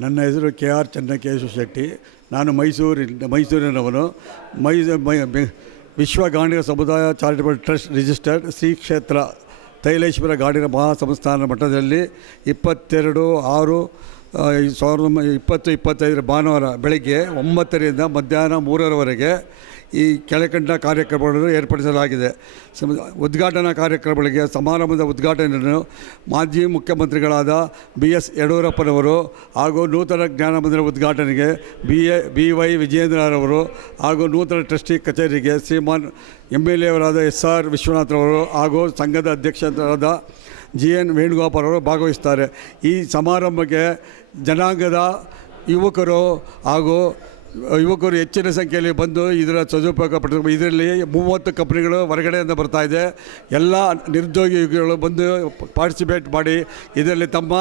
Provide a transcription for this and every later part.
ನನ್ನ ಹೆಸರು KR ಚೆನ್ನಕೇಶವ ಶೆಟ್ಟಿ. ನಾನು ಮೈಸೂರಿನವನು. ವಿಶ್ವ ಗಾಣಿಗ ಸಮುದಾಯ ಚಾರಿಟಬಲ್ ಟ್ರಸ್ಟ್ ರಿಜಿಸ್ಟರ್ಡ್ ಶ್ರೀ ಕ್ಷೇತ್ರ ತೈಲೇಶ್ವರ ಗಾಣಿಗ ಮಹಾಸಂಸ್ಥಾನ ಮಠದಲ್ಲಿ 22/6/2025 ಭಾನುವಾರ ಬೆಳಗ್ಗೆ 9ರಿಂದ ಮಧ್ಯಾಹ್ನ 3ರವರೆಗೆ ಈ ಕೆಳಕಂಡ ಕಾರ್ಯಕ್ರಮಗಳನ್ನು ಏರ್ಪಡಿಸಲಾಗಿದೆ. ಉದ್ಘಾಟನಾ ಕಾರ್ಯಕ್ರಮಗಳಿಗೆ ಸಮಾರಂಭದ ಉದ್ಘಾಟನೆಯನ್ನು ಮಾಜಿ ಮುಖ್ಯಮಂತ್ರಿಗಳಾದ BS ಯಡಿಯೂರಪ್ಪನವರು ಹಾಗೂ ನೂತನ ಜ್ಞಾನ ಮಂದಿರ ಉದ್ಘಾಟನೆಗೆ BY ವಿಜೇಂದ್ರರವರು ಹಾಗೂ ನೂತನ ಟ್ರಸ್ಟಿ ಕಚೇರಿಗೆ ಶ್ರೀಮಾನ್ MLA ಅವರಾದ SR ವಿಶ್ವನಾಥ್ರವರು ಹಾಗೂ ಸಂಘದ ಅಧ್ಯಕ್ಷರಾದ GN ವೇಣುಗೋಪಾಲ್ ಅವರು ಭಾಗವಹಿಸ್ತಾರೆ. ಈ ಸಮಾರಂಭಕ್ಕೆ ಜನಾಂಗದ ಯುವಕರು ಹೆಚ್ಚಿನ ಸಂಖ್ಯೆಯಲ್ಲಿ ಬಂದು ಇದರ ಸದುಪಯೋಗ ಪಡೆದು ಇದರಲ್ಲಿ 30 ಕಂಪ್ನಿಗಳು ಹೊರಗಡೆಯಿಂದ ಬರ್ತಾಯಿದೆ. ಎಲ್ಲ ನಿರುದ್ಯೋಗಿಗಳು ಬಂದು ಪಾರ್ಟಿಸಿಪೇಟ್ ಮಾಡಿ ಇದರಲ್ಲಿ ತಮ್ಮ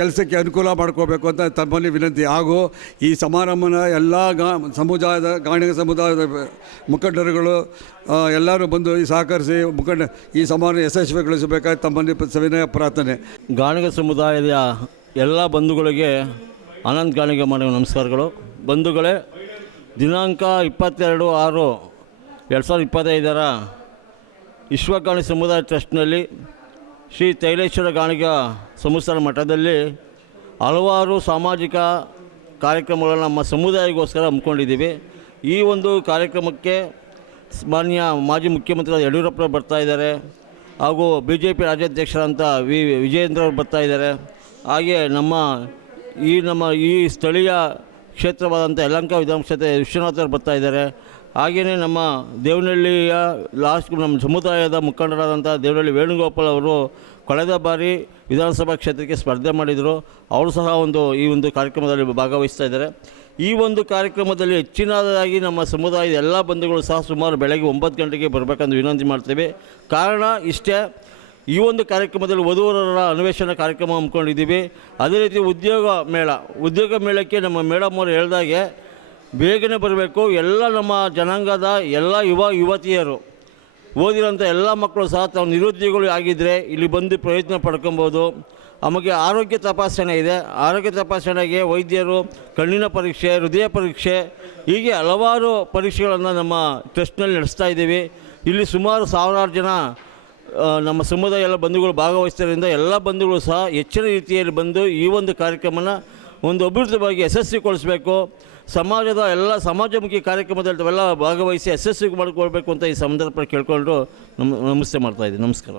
ಕೆಲಸಕ್ಕೆ ಅನುಕೂಲ ಮಾಡ್ಕೋಬೇಕು ಅಂತ ತಮ್ಮಲ್ಲಿ ವಿನಂತಿ. ಹಾಗೂ ಈ ಸಮಾರಂಭನ ಎಲ್ಲ ಗಾಣಿಗ ಸಮುದಾಯದ ಮುಖಂಡರುಗಳು ಎಲ್ಲರೂ ಬಂದು ಸಹಕರಿಸಿ ಈ ಸಮಾರಂಭ ಯಶಸ್ವಿಗೊಳಿಸಬೇಕಾಗಿ ತಮ್ಮಲ್ಲಿ ಸವಿನಯ ಪ್ರಾರ್ಥನೆ. ಗಾಣಿಗ ಸಮುದಾಯದ ಎಲ್ಲ ಬಂಧುಗಳಿಗೆ ಆನಂದ್ ಗಾಣಿಗ ಮಾಡುವ ನಮಸ್ಕಾರಗಳು. ಬಂಧುಗಳೇ, ದಿನಾಂಕ 22/6/2025 ವಿಶ್ವ ಗಾಣಿಗ ಸಮುದಾಯ ಟ್ರಸ್ಟ್ನಲ್ಲಿ ಶ್ರೀ ತೈಲೇಶ್ವರ ಗಾಣಿಗ ಸಂಸ್ಥಾನ ಮಠದಲ್ಲಿ ಹಲವಾರು ಸಾಮಾಜಿಕ ಕಾರ್ಯಕ್ರಮಗಳನ್ನು ನಮ್ಮ ಸಮುದಾಯಕ್ಕೋಸ್ಕರ ಹಮ್ಮಿಕೊಂಡಿದ್ದೀವಿ. ಈ ಒಂದು ಕಾರ್ಯಕ್ರಮಕ್ಕೆ ಮಾನ್ಯ ಮಾಜಿ ಮುಖ್ಯಮಂತ್ರಿ ಯಡಿಯೂರಪ್ಪರು ಬರ್ತಾಯಿದ್ದಾರೆ, ಹಾಗೂ BJP ರಾಜ್ಯಾಧ್ಯಕ್ಷರಂಥ ವಿಜೇಂದ್ರ ಅವರು ಬರ್ತಾಯಿದ್ದಾರೆ. ಹಾಗೆ ನಮ್ಮ ಈ ಸ್ಥಳೀಯ ಕ್ಷೇತ್ರವಾದಂಥ ಯಲಹಂಕ ವಿಧಾನಕ್ಷೇತ್ರ ವಿಶ್ವನಾಥರು ಬರ್ತಾಯಿದ್ದಾರೆ. ಹಾಗೆಯೇ ನಮ್ಮ ದೇವನಹಳ್ಳಿಯ ನಮ್ಮ ಸಮುದಾಯದ ಮುಖಂಡರಾದಂಥ ದೇವನಹಳ್ಳಿ ವೇಣುಗೋಪಾಲ್ ಅವರು ಕಳೆದ ಬಾರಿ ವಿಧಾನಸಭಾ ಕ್ಷೇತ್ರಕ್ಕೆ ಸ್ಪರ್ಧೆ ಮಾಡಿದರು. ಅವರು ಸಹ ಈ ಒಂದು ಕಾರ್ಯಕ್ರಮದಲ್ಲಿ ಭಾಗವಹಿಸ್ತಾ ಇದ್ದಾರೆ. ಈ ಒಂದು ಕಾರ್ಯಕ್ರಮದಲ್ಲಿ ಹೆಚ್ಚಿನದಾಗಿ ನಮ್ಮ ಸಮುದಾಯದ ಎಲ್ಲ ಬಂಧುಗಳು ಸಹ ಸುಮಾರು ಬೆಳಗ್ಗೆ 9 ಗಂಟೆಗೆ ಬರಬೇಕಂದು ವಿನಂತಿ ಮಾಡ್ತೇವೆ. ಕಾರಣ ಇಷ್ಟೇ, ಈ ಒಂದು ಕಾರ್ಯಕ್ರಮದಲ್ಲಿ ವಧುವರರ ಅನ್ವೇಷಣೆ ಕಾರ್ಯಕ್ರಮ ಹಮ್ಮಿಕೊಂಡಿದ್ದೀವಿ. ಅದೇ ರೀತಿ ಉದ್ಯೋಗ ಮೇಳಕ್ಕೆ ನಮ್ಮ ಮೇಡಮ್ ಅವರು ಹೇಳಿದಾಗೆ ಬೇಗನೆ ಬರಬೇಕು. ಎಲ್ಲ ನಮ್ಮ ಜನಾಂಗದ ಎಲ್ಲ ಯುವತಿಯರು ಓದಿರೋಂಥ ಎಲ್ಲ ಮಕ್ಕಳು ಸಹ ತಾವು ನಿರುದ್ಯೋಗಿಗಳು ಆಗಿದ್ದರೆ ಇಲ್ಲಿ ಬಂದು ಪ್ರಯತ್ನ ಪಡ್ಕೊಬೋದು. ನಮಗೆ ಆರೋಗ್ಯ ತಪಾಸಣೆ ಇದೆ. ಆರೋಗ್ಯ ತಪಾಸಣೆಗೆ ವೈದ್ಯರು, ಕಣ್ಣಿನ ಪರೀಕ್ಷೆ, ಹೃದಯ ಪರೀಕ್ಷೆ, ಹೀಗೆ ಹಲವಾರು ಪರೀಕ್ಷೆಗಳನ್ನು ನಮ್ಮ ಟ್ರಸ್ಟ್ನಲ್ಲಿ ನಡೆಸ್ತಾ ಇದ್ದೀವಿ. ಇಲ್ಲಿ ಸುಮಾರು 1000 ಜನ ನಮ್ಮ ಸಮುದಾಯ ಎಲ್ಲ ಬಂಧುಗಳು ಭಾಗವಹಿಸ್ತಾರಿಂದ ಎಲ್ಲ ಬಂಧುಗಳು ಸಹ ಹೆಚ್ಚಿನ ರೀತಿಯಲ್ಲಿ ಬಂದು ಈ ಒಂದು ಕಾರ್ಯಕ್ರಮನ ಅಭಿವೃದ್ಧಿಯಾಗಿ ಯಶಸ್ವಿಗೊಳಿಸಬೇಕು. ಸಮಾಜದ ಎಲ್ಲ ಸಮಾಜಮುಖಿ ಕಾರ್ಯಕ್ರಮದಲ್ಲಿ ತಾವೆಲ್ಲ ಭಾಗವಹಿಸಿ ಯಶಸ್ವಿ ಮಾಡಿಕೊಳ್ಬೇಕು ಅಂತ ಈ ಸಂದರ್ಭ ಕೇಳ್ಕೊಂಡು ನಮಸ್ತೆ ಮಾಡ್ತಾಯಿದ್ದೀನಿ. ನಮಸ್ಕಾರ.